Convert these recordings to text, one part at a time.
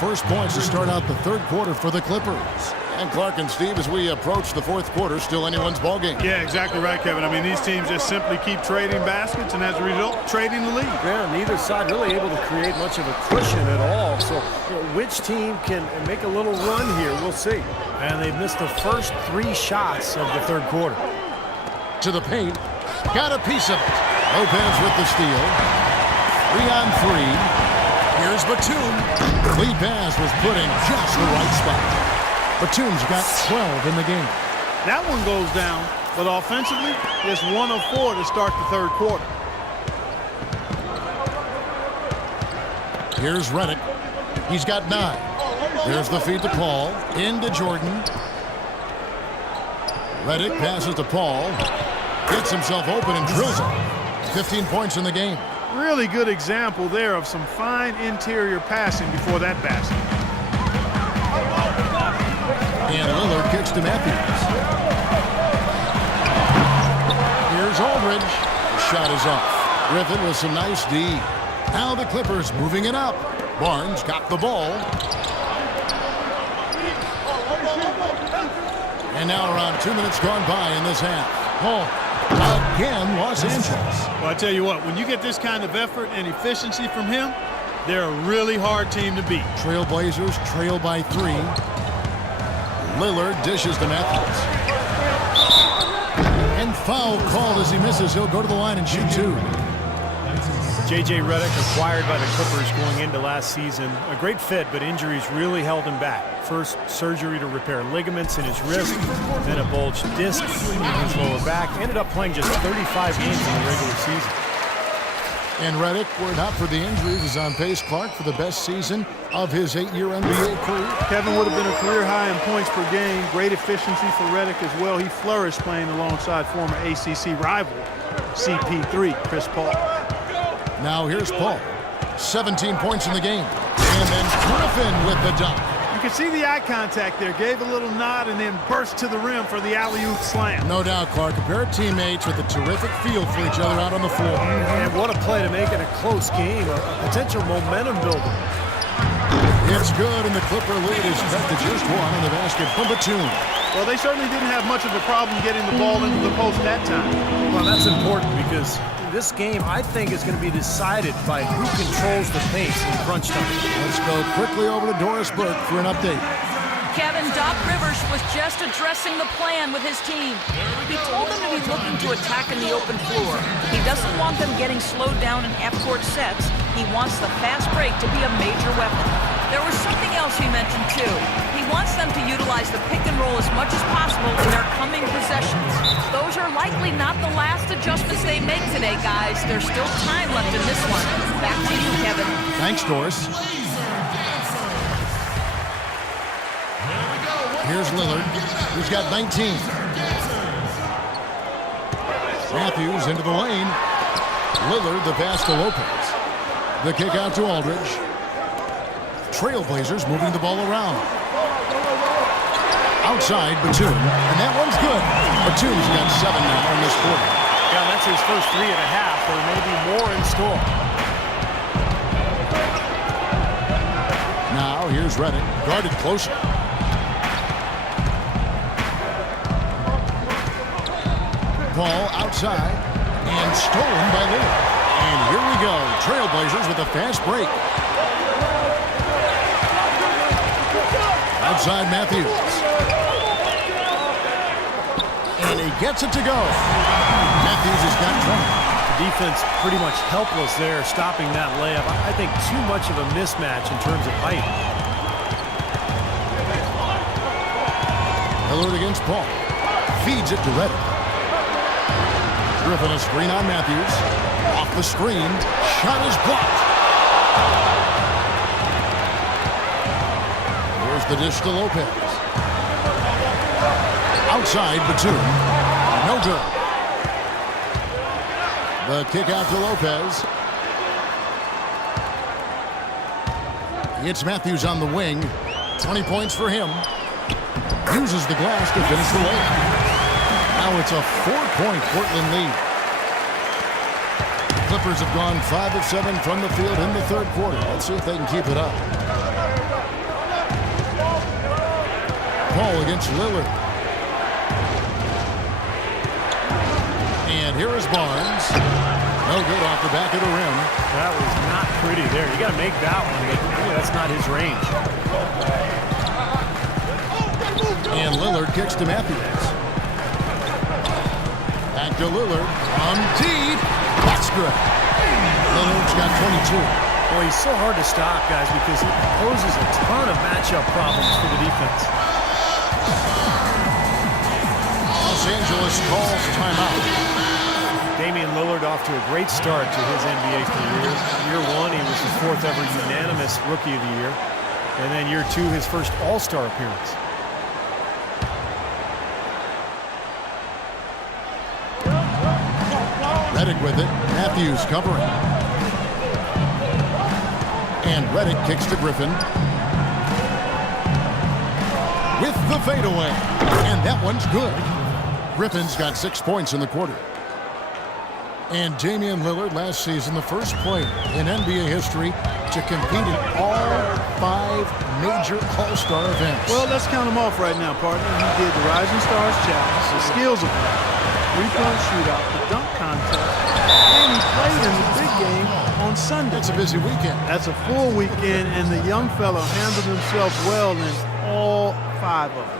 first points to start out the third quarter for the Clippers. And Clark and Steve, as we approach the fourth quarter, still anyone's ballgame. Yeah, exactly right, Kevin. I mean, these teams just simply keep trading baskets, and as a result, trading the lead. Yeah, neither side really able to create much of a cushion at all. So, which team can make a little run here? We'll see. And they've missed the first 3 shots of the third quarter. To the paint. Got a piece of it. Lopez with the steal. 3 on 3. Here's Batum. Lead pass was put in just the right spot. Batum's got 12 in the game. That one goes down, but offensively, just 1 of 4 to start the third quarter. Here's Redick. He's got 9. There's the feed to Paul. Into Jordan. Redick passes to Paul. Gets himself open and drills it. 15 points in the game. Really good example there of some fine interior passing before that basket. And Lillard kicks to Matthews. Here's Aldridge. The shot is off. Griffin with some nice D. Now the Clippers moving it up. Barnes got the ball. And now around 2 minutes gone by in this half. Paul again lost his interest. Well, I tell you what, when you get this kind of effort and efficiency from him, they're a really hard team to beat. Trailblazers trail by 3. Lillard dishes to Matthews. And foul called as he misses. He'll go to the line and shoot 2. J.J. Redick acquired by the Clippers going into last season. A great fit, but injuries really held him back. First, surgery to repair ligaments in his wrist, then a bulged disc in his lower back. Ended up playing just 35 games in the regular season. And Redick, were it not for the injuries, is on pace, Clark, for the best season of his 8-year NBA career. Kevin would have been a career high in points per game. Great efficiency for Redick as well. He flourished playing alongside former ACC rival CP3, Chris Paul. Now here's Paul. 17 points in the game. And then Griffin with the dunk. You can see the eye contact there. Gave a little nod and then burst to the rim for the alley-oop slam. No doubt, Clark. A pair of teammates with a terrific feel for each other out on the floor. And what a play to make in a close game. A potential momentum builder. It's good, and the Clipper lead is cut to just 1 on the basket from Batum. Well, they certainly didn't have much of a problem getting the ball into the post that time. Well, that's important because this game, I think, is going to be decided by who controls the pace in crunch time. Let's go quickly over to Doris Burke for an update. Kevin, Doc Rivers was just addressing the plan with his team. He told them to be looking to attack in the open floor. He doesn't want them getting slowed down in half-court sets. He wants the fast break to be a major weapon. There was something else he mentioned, too. He wants them to utilize the pick and roll as much as possible in their coming possessions. Those are likely not the last adjustments they make today, guys. There's still time left in this one. Back to you, Kevin. Thanks, Doris. Here's Lillard, who's got 19. Matthews into the lane. Lillard, the pass to Lopez. The kick out to Aldridge. Trailblazers moving the ball around. Outside, Batum. And that one's good. Batum's got 7 now in this quarter. Yeah, that's his first 3 and a half. There may be more in store. Now, here's Redick, guarded closer. Ball outside and stolen by Lillard. And here we go. Trailblazers with a fast break. Outside Matthews. And he gets it to go. Matthews has got 20. The defense pretty much helpless there, stopping that layup. I think too much of a mismatch in terms of height. Lillard against Paul. Feeds it to Redick. Griffin a screen on Matthews. Off the screen. Shot is blocked. Here's the dish to Lopez. Outside Batum. No good. The kick out to Lopez. It's Matthews on the wing. 20 points for him. Uses the glass to finish the layup. Now it's a 4-point Portland lead. The Clippers have gone 5 of 7 from the field in the third quarter. Let's see if they can keep it up. Paul against Lillard. And here is Barnes. No good off the back of the rim. That was not pretty there. You got to make that one, but boy, that's not his range. And Lillard kicks to Matthews. Back to Lillard. On deep. That's good. Lillard's got 22. Boy, he's so hard to stop, guys, because he poses a ton of matchup problems for the defense. Los Angeles calls timeout. Damian Lillard off to a great start to his NBA career. Year one, he was the 4th ever unanimous Rookie of the Year. And then year 2, his first All-Star appearance. Redick with it. Matthews covering. And Redick kicks to Griffin. With the fadeaway. And that one's good. Griffin's got 6 points in the quarter. And Damian Lillard last season, the first player in NBA history to compete in all 5 major All-Star events. Well, let's count them off right now, partner. He did the Rising Stars Challenge, the Skills Award, 3-point shootout, the dunk contest, and he played in the big game on Sunday. That's a busy weekend. That's a full weekend, and the young fellow handled himself well in all 5 of them.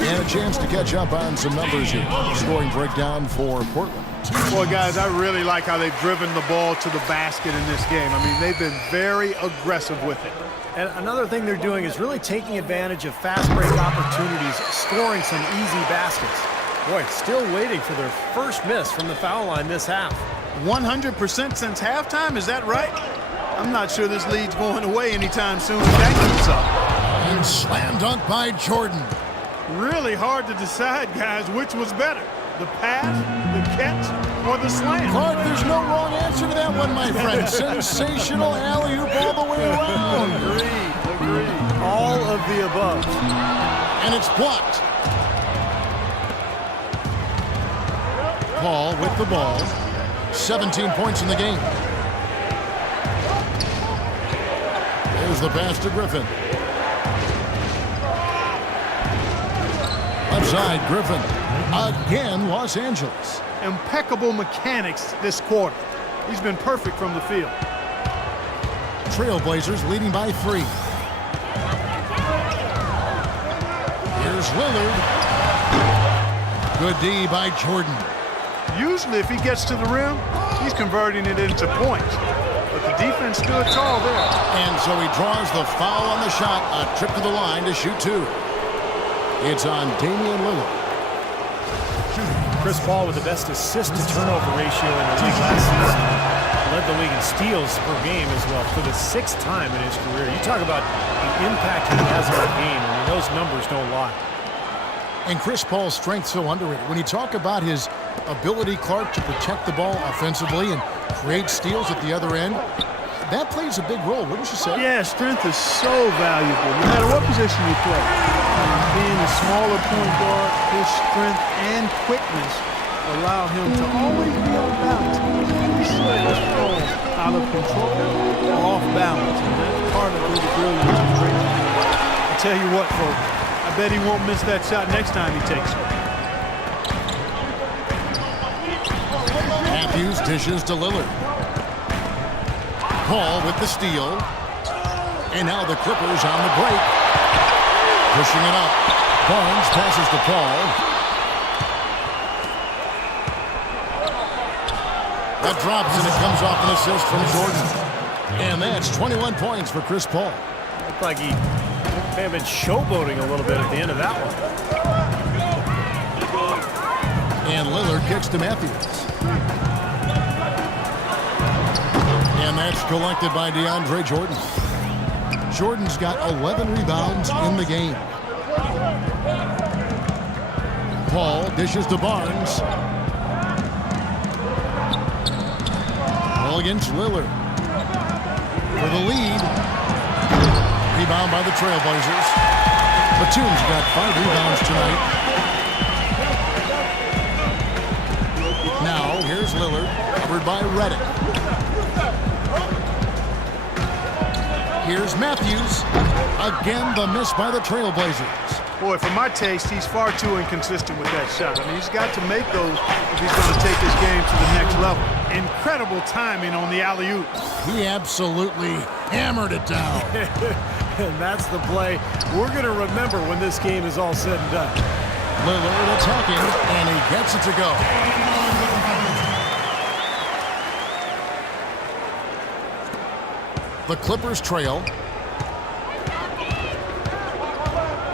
And a chance to catch up on some numbers here. Scoring breakdown for Portland. Boy, guys, I really like how they've driven the ball to the basket in this game. I mean, they've been very aggressive with it. And another thing they're doing is really taking advantage of fast break opportunities, scoring some easy baskets. Boy, still waiting for their first miss from the foul line this half. 100% since halftime, is that right? I'm not sure this lead's going away anytime soon if that keeps up. And slam dunk by Jordan. Really hard to decide, guys, which was better, the pass, the catch, or the slam. Clark, there's no wrong answer to that one, my friend. Sensational alley-oop all the way around. Agreed. All of the above. And it's blocked. Paul with the ball. 17 points in the game. There's the pass to Griffin. Left side, Griffin. Again, Los Angeles. Impeccable mechanics this quarter. He's been perfect from the field. Trailblazers leading by 3. Here's Lillard. Good D by Jordan. Usually, if he gets to the rim, he's converting it into points. But the defense stood tall there. And so he draws the foul on the shot. A trip to the line to shoot 2. It's on Damian Lillard. Chris Paul with the best assist-to-turnover ratio in the league last season. Led the league in steals per game as well for the 6th time in his career. You talk about the impact he has on the game. I mean, those numbers don't lie. And Chris Paul's strength so underrated. When you talk about his ability, Clark, to protect the ball offensively and create steals at the other end, that plays a big role, wouldn't you say? Yeah, strength is so valuable, no matter what position you play. Being a smaller point guard, his strength and quickness allow him to always be on balance. He's so out of control or off balance, and that's part of his brilliance and training. I tell you what, folks, I bet he won't miss that shot next time he takes it. Matthews dishes to Lillard. Paul with the steal. And now the Clippers on the break. Pushing it up. Barnes passes to Paul. That drops and it comes off an assist from Jordan. And that's 21 points for Chris Paul. Looked like he may have been showboating a little bit at the end of that one. And Lillard kicks to Matthews. And that's collected by DeAndre Jordan. Jordan's got 11 rebounds in the game. Paul dishes to Barnes. Paul against Lillard. For the lead. Rebound by the Trailblazers. Batum's got 5 rebounds tonight. Now, here's Lillard, covered by Redick. Here's Matthews. Again, the miss by the Trailblazers. Boy, for my taste, he's far too inconsistent with that shot. I mean, he's got to make those if he's going to take his game to the next level. Incredible timing on the alley-oop. He absolutely hammered it down. And that's the play we're going to remember when this game is all said and done. Lillard attacking, and he gets it to go. The Clippers trail.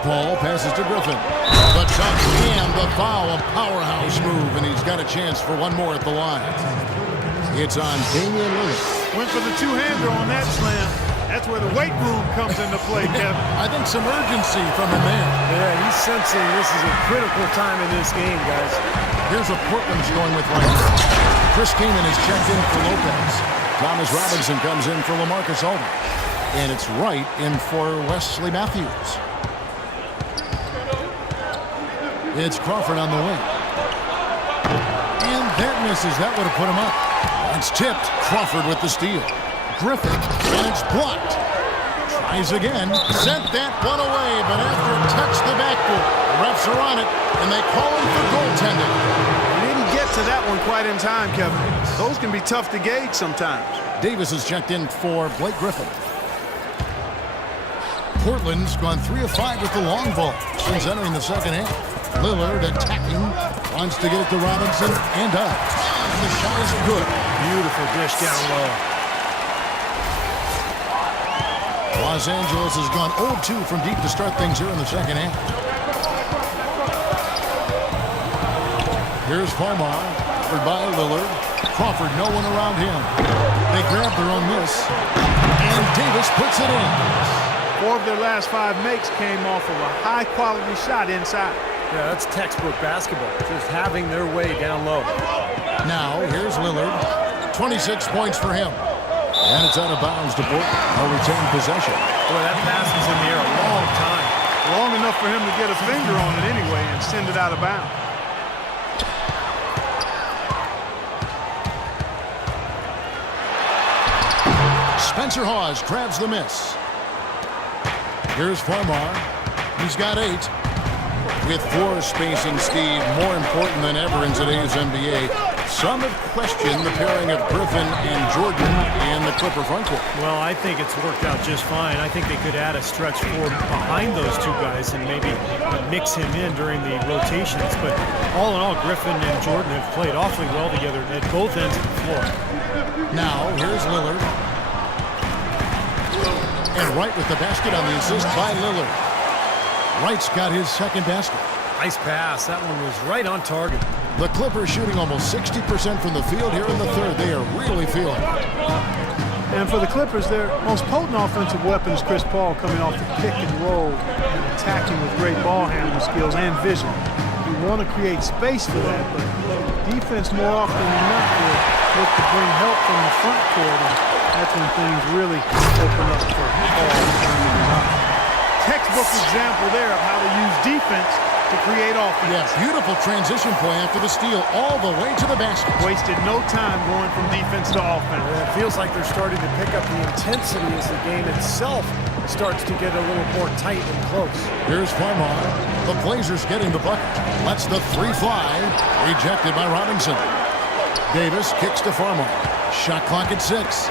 Paul passes to Griffin. The touch and the foul, a powerhouse move, and he's got a chance for one more at the line. It's on Damian Lillard. Went for the two-hander on that slam. That's where the weight room comes into play, Kevin. I think some urgency from him there. Yeah, he's sensing this is a critical time in this game, guys. Here's what Portland's going with right now. Chris Kaman is checked in for Lopez. Thomas Robinson comes in for LaMarcus Aldridge. And it's Wright in for Wesley Matthews. It's Crawford on the wing. And that misses. That would have put him up. It's tipped. Crawford with the steal. Griffin, and it's blocked. Tries again. Sent that one away, but after it touched the backboard, the refs are on it, and they call him for goaltending. He didn't get to that one quite in time, Kevin. Those can be tough to gauge sometimes. Davis is checked in for Blake Griffin. Portland's gone 3 of 5 with the long ball since entering the second half. Lillard attacking, wants to get it to Robinson, and up. And the shot is good. Beautiful dish down low. Los Angeles has gone 0-2 from deep to start things here in the second half. Here's Farmar, covered by Lillard. Crawford, no one around him. They grab their own miss, and Davis puts it in. 4 of their last 5 makes came off of a high-quality shot inside. Yeah, that's textbook basketball, just having their way down low. Now, here's Lillard. 26 points for him. And it's out of bounds to Portland. They'll retain possession. Boy, that pass was in the air a long time. Long enough for him to get a finger on it anyway and send it out of bounds. Spencer Hawes grabs the miss. Here's Farmar. He's got 8. With floor spacing, Steve, more important than ever in today's NBA. Some have questioned the pairing of Griffin and Jordan in the Clipper frontcourt. Well, I think it's worked out just fine. I think they could add a stretch four behind those two guys and maybe mix him in during the rotations. But all in all, Griffin and Jordan have played awfully well together at both ends of the floor. Now, here's Lillard. And Wright with the basket on the assist by Lillard. Wright's got his second basket. Nice pass. That one was right on target. The Clippers shooting almost 60% from the field here in the third. They are really feeling it. And for the Clippers, their most potent offensive weapon is Chris Paul, coming off the pick and roll and attacking with great ball handling skills and vision. You want to create space for that, but defense more often than not will look to bring help from the front court, and that's when things really open up for Paul. Textbook example there of how to use defense to create offense. Yeah, beautiful transition play after the steal all the way to the basket. Wasted no time going from defense to offense. It feels like they're starting to pick up the intensity as the game itself starts to get a little more tight and close. Here's Farmar. The Blazers getting the bucket. Lets the 3 fly. Rejected by Robinson. Davis kicks to Farmar. Shot clock at 6.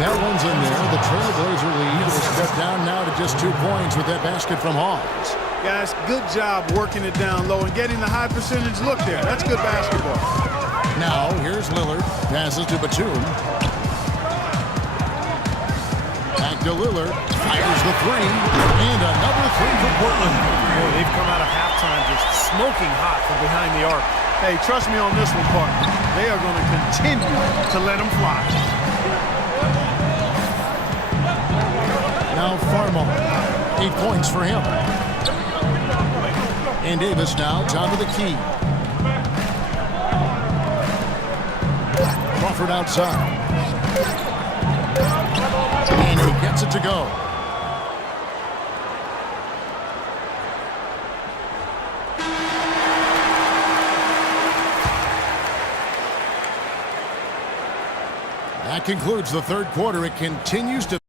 That one's in there. The Trailblazer lead is cut down now to just 2 points with that basket from Hawes. Guys, good job working it down low and getting the high percentage look there. That's good basketball. Now, here's Lillard. Passes to Batum. Back to Lillard. Fires the 3. And another 3 for Portland. Boy, they've come out of halftime just smoking hot from behind the arc. Hey, trust me on this one, partner. They are going to continue to let them fly. Now Farmar. 8 points for him. And Davis now, top of the key. Crawford outside. And he gets it to go. That concludes the third quarter. It continues to